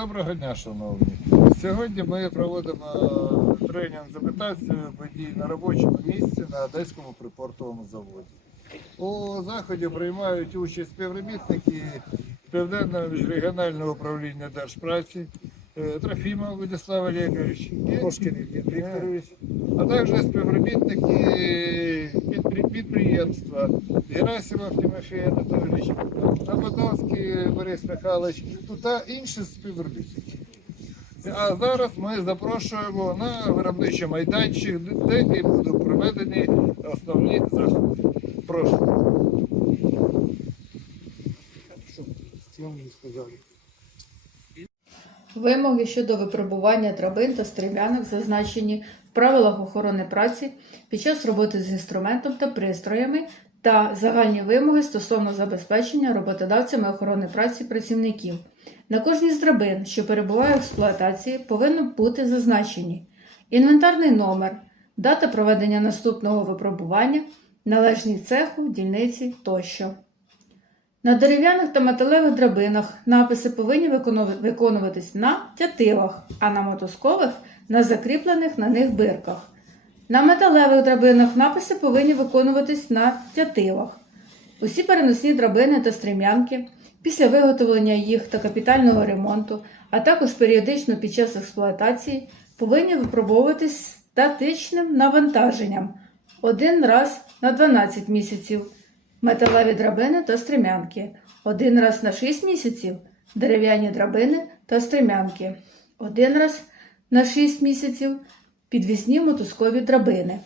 Доброго дня, шановні. Сьогодні ми проводимо тренінг з імітацією подій на робочому місці на Одеському припортовому заводі. У заході приймають участь співробітники Південного міжрегіонального управління Держпраці, е, Трофімов Владислав Олегович, і Прошкін Євген Вікторович, а також співробітники підпри- підприємства Герасимов Тимофій Анатолійович, Лободовський Борис Михайлович та інші співробітники. А зараз ми запрошуємо на виробничий майданчик, де і будуть проведені основні заходи. Прошу. Що вам сказали? Вимоги щодо випробування драбин та стрімянок зазначені в правилах охорони праці під час роботи з інструментом та пристроями та загальні вимоги стосовно забезпечення роботодавцями охорони праці працівників. На кожній з драбин, що перебуває в експлуатації, повинно бути зазначені інвентарний номер, дата проведення наступного випробування, належність цеху, дільниці тощо. На дерев'яних та металевих драбинах написи повинні виконуватись на тятивах, а на мотузкових на закріплених на них бирках. На металевих драбинах написи повинні виконуватись на тятивах. Усі переносні драбини та стрім'янки після виготовлення їх та капітального ремонту, а також періодично під час експлуатації повинні випробовуватись статичним навантаженням один раз на 12 місяців металеві драбини та стремянки. Один раз на 6 місяців дерев'яні драбини та стремянки. Один раз на 6 місяців підвісні мотузкові драбини.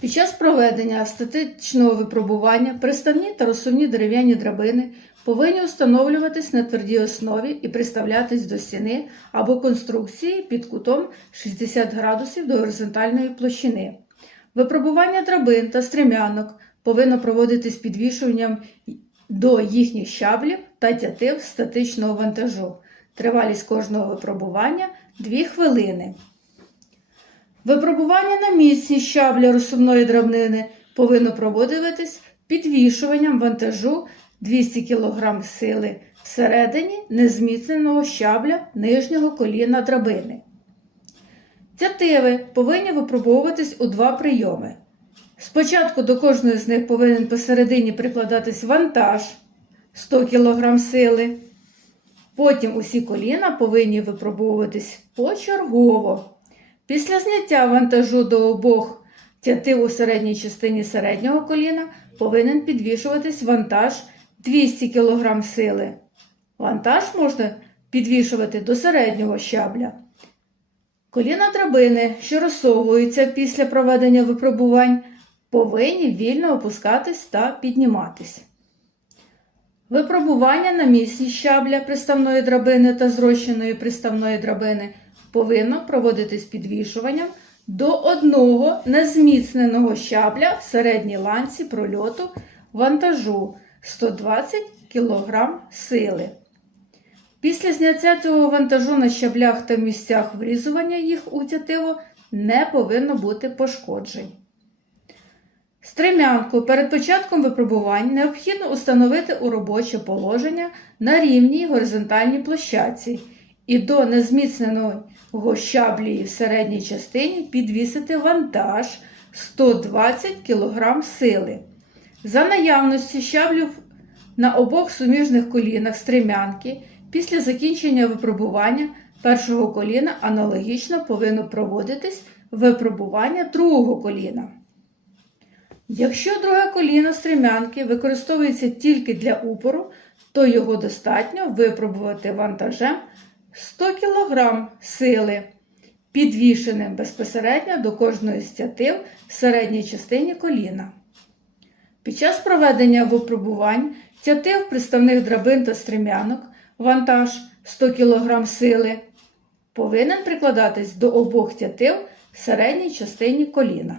Під час проведення статичного випробування приставні та розсувні дерев'яні драбини повинні встановлюватись на твердій основі і приставлятись до стіни або конструкції під кутом 60 градусів до горизонтальної площини. Випробування драбин та стремянок повинно проводитись підвішуванням до їхніх щаблів та тятив статичного вантажу. Тривалість кожного випробування 2 хвилини. Випробування на місці щабля розсувної драбнини повинно проводитись підвішуванням вантажу 200 кг сили всередині незміцненого щабля нижнього коліна драбини. Тятиви повинні випробовуватись у два прийоми. Спочатку до кожної з них повинен посередині прикладатись вантаж 100 кг сили. Потім усі коліна повинні випробовуватись почергово. Після зняття вантажу до обох тятив у середній частині середнього коліна повинен підвішуватись вантаж 200 кг сили. Вантаж можна підвішувати до середнього щабля. Коліна драбини, що розсовуються після проведення випробувань, повинні вільно опускатись та підніматись. Випробування на місці щабля приставної драбини та зрощеної приставної драбини повинно проводитись підвішуванням до одного незміцненого щабля в середній ланці прольоту вантажу 120 кг сили. Після зняття цього вантажу на щаблях та місцях врізування їх у тятиво не повинно бути пошкоджень. Стремянку перед початком випробувань необхідно установити у робоче положення на рівній горизонтальній площадці і до незміцненого щаблі в середній частині підвісити вантаж 120 кг сили. За наявності щаблів на обох суміжних колінах стремянки після закінчення випробування першого коліна аналогічно повинно проводитись випробування другого коліна. Якщо друге коліно стремянки використовується тільки для упору, то його достатньо випробувати вантажем 100 кг сили, підвішеним безпосередньо до кожної з тятив в середній частині коліна. Під час проведення випробувань тятив приставних драбин та стремянок, вантаж 100 кг сили, повинен прикладатись до обох тятив в середній частині коліна.